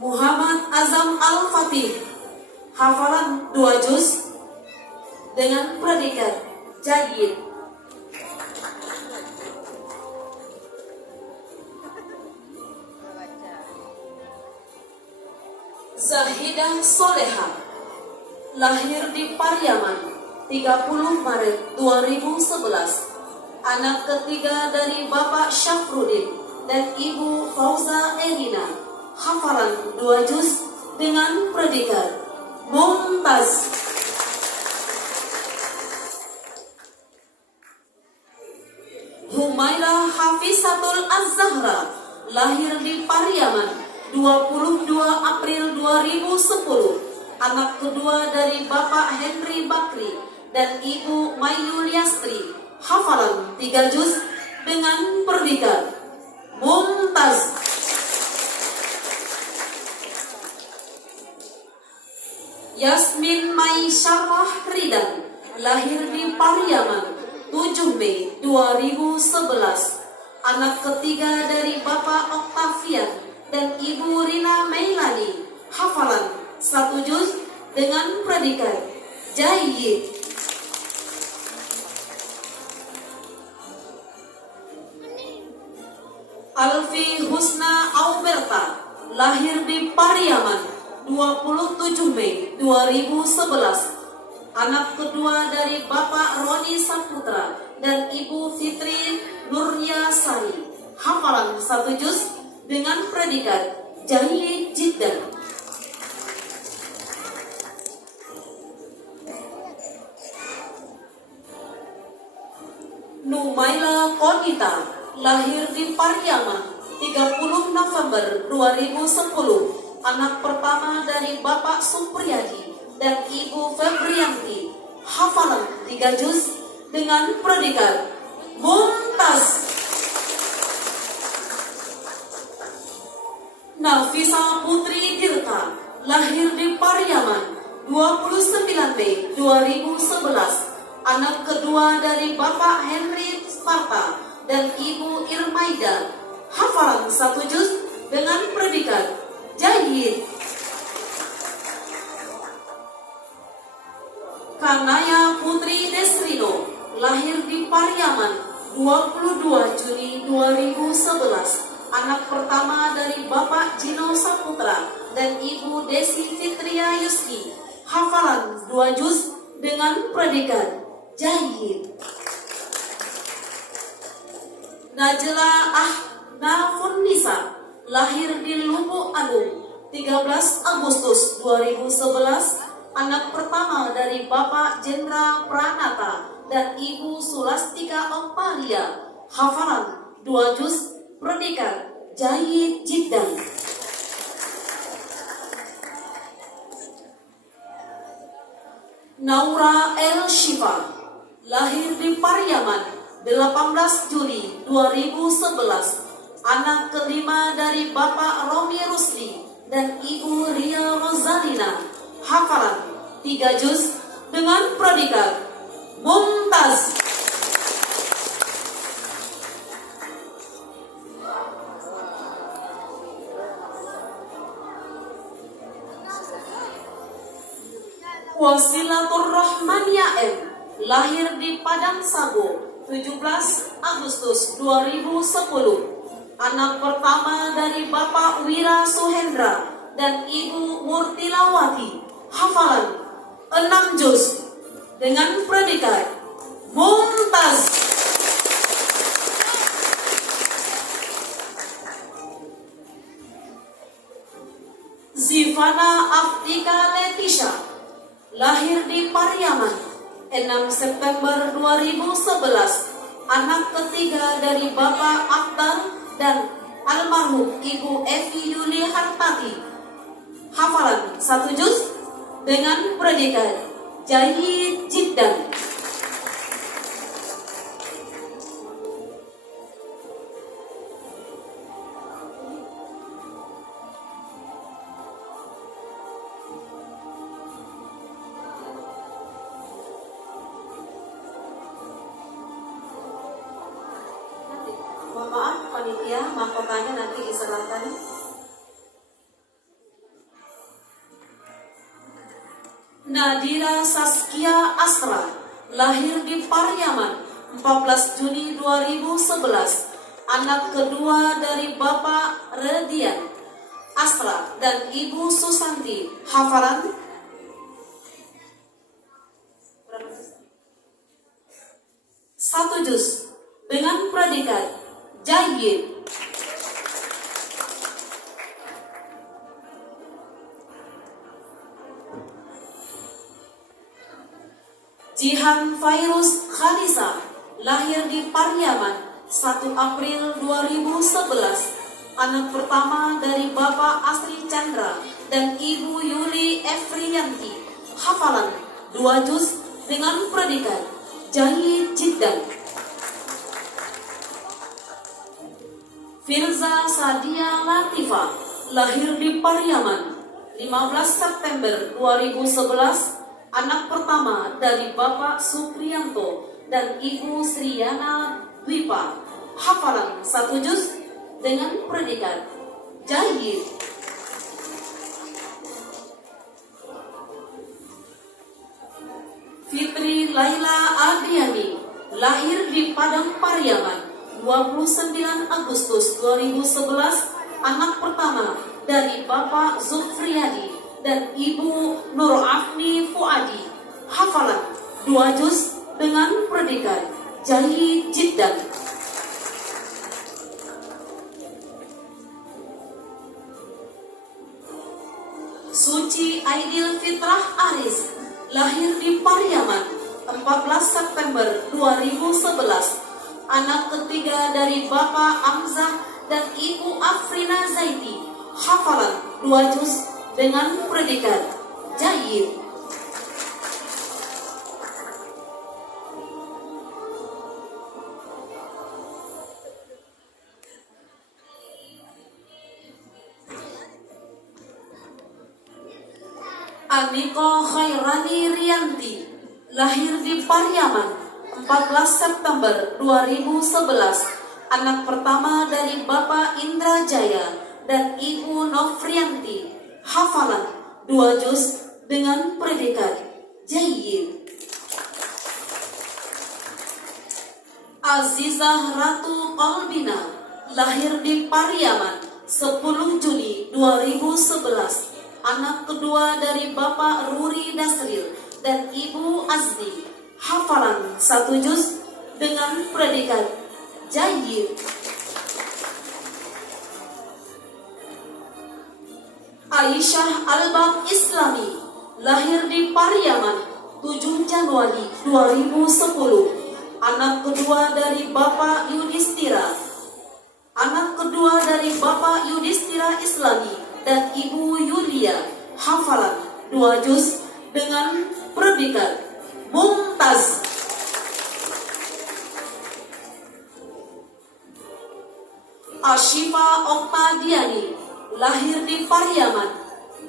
Muhammad Azam Al-Fatih, hafalan 2 juz dengan predikat jayyid. Zahidah Soleha, lahir di Pariaman 30 Maret 2011, anak ketiga dari Bapak Syafruddin dan Ibu Fauza Erina, hafalan 2 juz dengan predikat Mumtaz. Humaira Hafizatul Az-Zahra, lahir di Pariaman 22 April 2010, anak kedua dari Bapak Henry Bakri dan Ibu Mayuliastri, hafalan 3 juz dengan predikat Mumtaz. Yasmin Mai Syarah Ridan, lahir di Pariaman 7 Mei 2011, anak ketiga dari Bapak Oktavian dan Ibu Rina Mailani, hafalan 1 juz dengan predikat jayyid. Alfi Husna Auberta, lahir di Pariaman 27 Mei 2011, anak kedua dari Bapak Roni Saputra dan Ibu Fitri Nuryasari, hafalan 1 juz dengan predikat jayyid jiddan. Numaila Konita, lahir di Pariaman 30 November 2010, anak pertama dari Bapak Supriyadi dan Ibu Febrianti, hafalan 3 juz dengan predikat Mumtaz. Nafisa Putri Dirta, lahir di Pariaman 29 Mei 2011, anak kedua dari Bapak Henry Sparta dan Ibu Irmaida, hafalan 1 juz dengan predikat jayyid. Kanaya Putri Desrino, lahir di Pariaman 22 Juni 2011, anak pertama dari Bapak Jino Saputra dan Ibu Desi Fitria Yuski, hafalan 2 juz dengan predikat jayyid. Najla Ahnafunnisa, lahir di Lubuk Agung 13 Agustus 2011, anak pertama dari Bapak Jendra Pranata dan Ibu Sulastika Oktalia, hafalan 2 juz predikat jayyid jiddan. Naura El Shifa, lahir di Pariaman 18 Juli 2011, anak kelima dari Bapak Romi Rusli dan Ibu Ria Rozalina, hafalan 3 juz dengan predikat Mumtaz. Wasilatur Rahman Yaem, lahir di Padang Sago 17 Agustus 2010, anak pertama dari Bapak Wira Suhendra dan Ibu Murtilawati, hafalan 6 juz dengan predikat Mumtaz. Zivana Aftika Letisha, lahir di Pariaman 6 September 2011, anak ketiga dari Bapak Akhtar dan almarhum Ibu Evi Yuli Hartati, hafalan 1 juz dengan predikat jayyid jiddan. Mohon maaf panitia, mahkotanya nanti diserahkan. Nadira Saskia Astra, lahir di Pariaman, 14 Juni 2011, anak kedua dari Bapak Redian Astra dan Ibu Susanti. Hafalan satu juz dengan predikat jayyid. Jihan Fairuz Khalisa, lahir di Pariaman, 1 April 2011, anak pertama dari Bapak Asri Chandra dan Ibu Yuli Efriyanti. Hafalan 2 juz dengan predikat jayyid jiddan. Firza Sadia Latifa, lahir di Pariaman, 15 September 2011, anak pertama dari Bapak Supriyanto dan Ibu Sriyana Dwipa. Hafalan 1 juz dengan predikat jayyid. Fitri Laila Adriani, lahir di Padang Pariaman, 29 Agustus 2011, anak pertama dari Bapak Zulfriyadi dan Ibu Nur Afni Fuadi. Hafalan 2 juz dengan predikat jayyid jiddan. Suci Aidil Fitrah Aris, lahir di Pariaman, 14 September 2011, anak ketiga dari Bapak Amzah dan Ibu Afrina Zaiti. Hafalan 2 juz dengan predikat jayyid. Aniko Khairani Rianti, lahir di Pariaman, 14 September 2011, anak pertama dari Bapak Indra Jaya dan Ibu Nofrianti. Hafalan 2 juz dengan predikat jayyid. Azizah Ratu Qalbina, lahir di Pariaman, 10 Juni 2011, anak kedua dari Bapak Ruri Dasril dan Ibu Azdi. Hafalan 1 juz dengan predikat jayyid. Aisyah Albab Islami, lahir di Pariaman, 7 Januari 2010, anak kedua dari Bapak Yudhistira, Islami dan Ibu Yulia. Hafalan 2 juz dengan predikat mumtaz. Ashifa Oktadiani, lahir di Pariaman,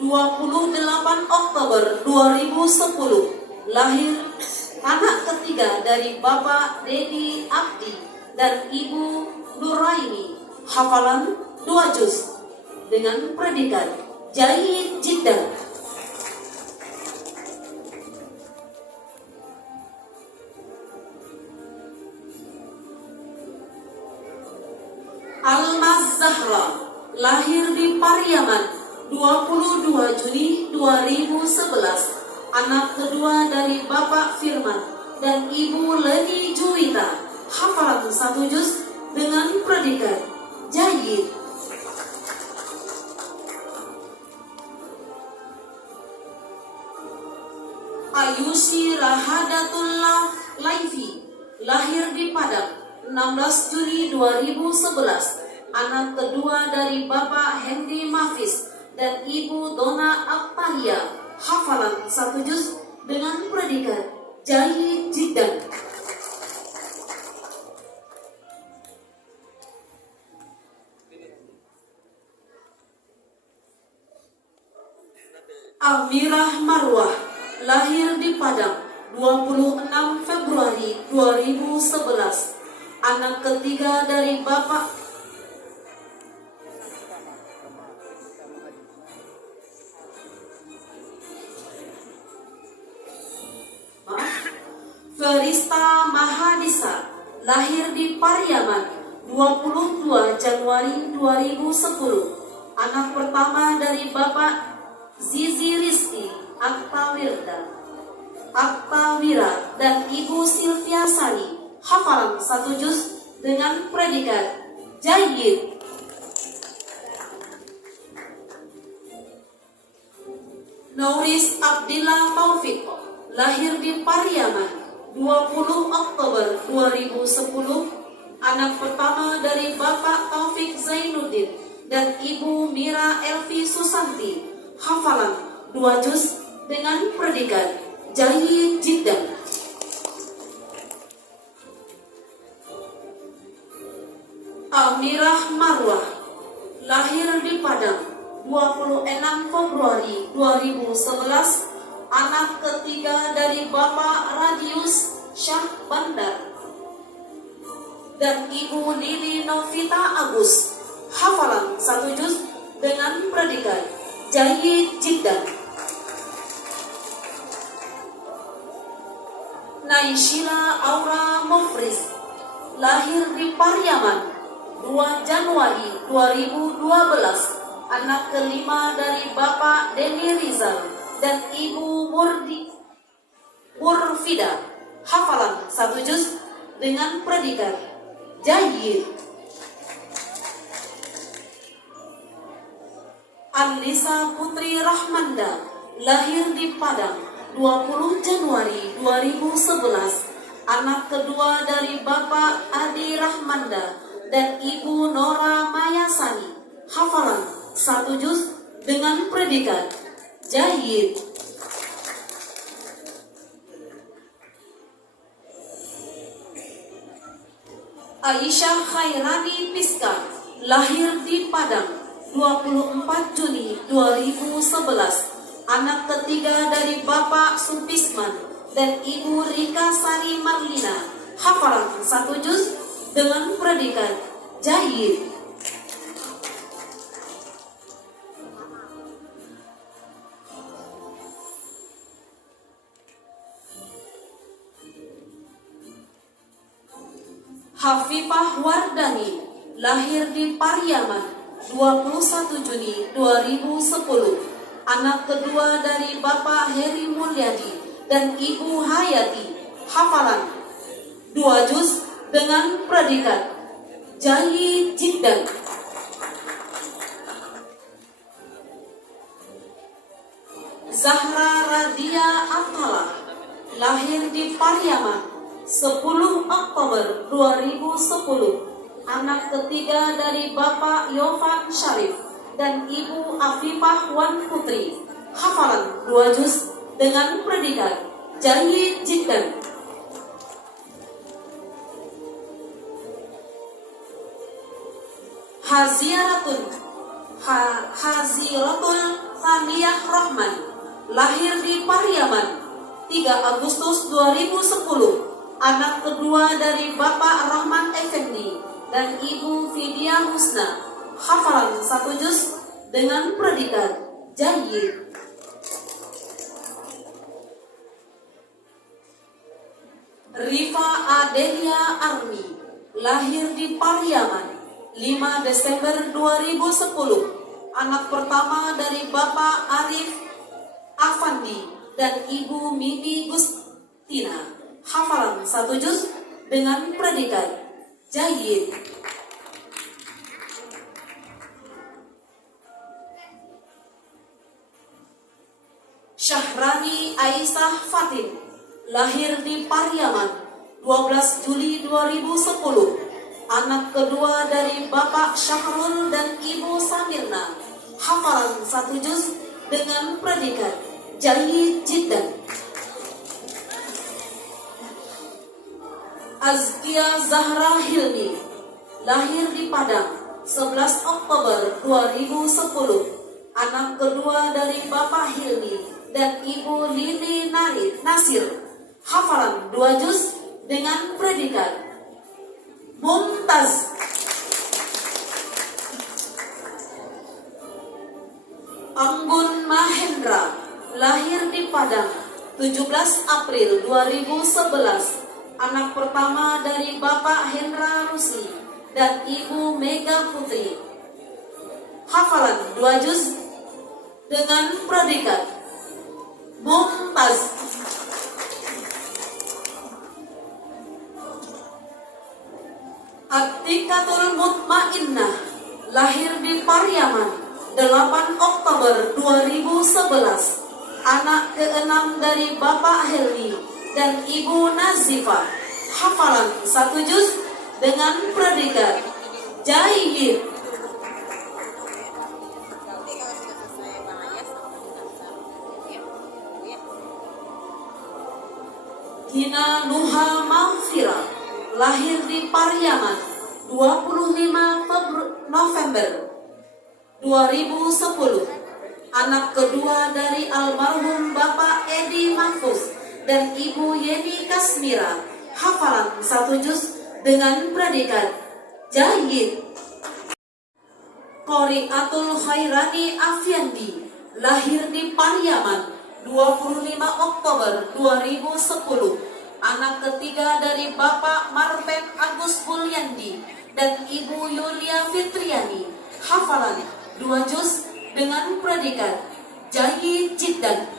28 Oktober 2010, lahir anak ketiga dari Bapak Dedi Abdi dan Ibu Nuraini. Hafalan 2 juz dengan predikat jayyid jiddan. Almaz Zahra, lahir di Pariaman, 22 Juni 2011, anak kedua dari Bapak Firman dan Ibu Leni Juwita. Hafalan 1 juz dengan predikat jayyid. Ayushi Rahadatullah Laifi, lahir di Padang, 16 Juli 2011, anak kedua dari Bapak Hendy Mafis dan Ibu Dona Aktahia. Hafalan 1 juz dengan predikat jayyid jiddan. Amirah Marwah, lahir di Padang, 26 Februari 2011, anak ketiga dari Bapak lahir di Pariaman 22 Januari 2010. Anak pertama dari Bapak Zizi Rizki Aktawira dan Ibu Silvia Sari. Hafalan 1 juz dengan predikat jayyid. Nauris Abdillah Taufik, lahir di Pariaman 20 Oktober 2010. Anak pertama dari Bapak Taufik Zainuddin dan Ibu Mira Elvi Susanti. Hafalan 2 juz dengan predikat jayyid jiddan. Amirah Marwah, lahir di Padang 26 Februari 2011. Anak ketiga dari Bapak Radius Syah Bandar dan Ibu Lili Novita Agus. Hafalan 1 juz dengan predikat jayyid jiddan. Naishila Aura Mufriz, lahir di Pariaman 2 Januari 2012. Anak kelima dari Bapak Denny Rizal dan Ibu Murfida. Hafalan 1 juz dengan predikat jayyid. Anissa Putri Rahmanda, lahir di Padang 20 Januari 2011. Anak kedua dari Bapak Adi Rahmanda dan Ibu Nora Mayasani. Hafalan 1 juz dengan predikat jayyid. Aisyah Khairani Piska, lahir di Padang 24 Juni 2011. Anak ketiga dari Bapak Supisman dan Ibu Rika Sari Marlina. Hafalan 1 juz dengan predikat jayyid. Hafifah Wardani, lahir di Pariaman 21 Juni 2010. Anak kedua dari Bapak Heri Mulyadi dan Ibu Hayati. Hafalan 2 juz dengan predikat jayyid jiddan. Zahra Radia Atala, lahir di Pariaman 10 Oktober 2010. Anak ketiga dari Bapak Yovan Syarif dan Ibu Afifah Wan Putri. Hafalan 2 juz dengan predikat jayyid jiddan. Haziratul Thaniyah Rahman, lahir di Pariaman 3 Agustus 2010. Anak kedua dari Bapak Rahman Effendi dan Ibu Fidia Husna. Hafalan 1 juz dengan predikat jayyid. Rifa Adelia Armi, lahir di Pariaman 5 Desember 2010. Anak pertama dari Bapak Arif Afandi dan Ibu Mimi Gustina. Hafalan 1 juz dengan predikat jayyid. Syahrani Aisyah Fatin, lahir di Pariaman 12 Juli 2010. Anak kedua dari Bapak Syahrul dan Ibu Samirna. Hafalan 1 juz dengan predikat jayyid jiddan. Azkia Zahra Hilmi, lahir di Padang 11 Oktober 2010. Anak kedua dari Bapak Hilmi dan Ibu Lili Nasir. Hafalan 2 juz dengan predikat mumtaz. Anggun Mahendra, lahir di Padang 17 April 2011. anak pertama dari Bapak Hendra Rusli dan Ibu Mega Putri. Hafalan 2 juz dengan predikat Mumtaz. Atikatul Mutmainnah lahir di Pariaman 8 Oktober 2011, anak ke-6 dari Bapak Helmi dan Ibu Nazifah. Hafalan 1 juz dengan predikat Jayyid. Gina Nuha Maghfirah lahir di Pariaman 25 November 2010, anak kedua dari almarhum Bapak Edi Mahfuz dan Ibu Yeni Kasmira. Hafalan 1 juz dengan predikat Jayyid. Qoriatul Khairani Afiandi lahir di Pariaman 25 Oktober 2010, anak ketiga dari Bapak Marpen Agus Bulyandi dan Ibu Yulia Fitriani. Hafalan 2 juz dengan predikat Jayyid Jiddan.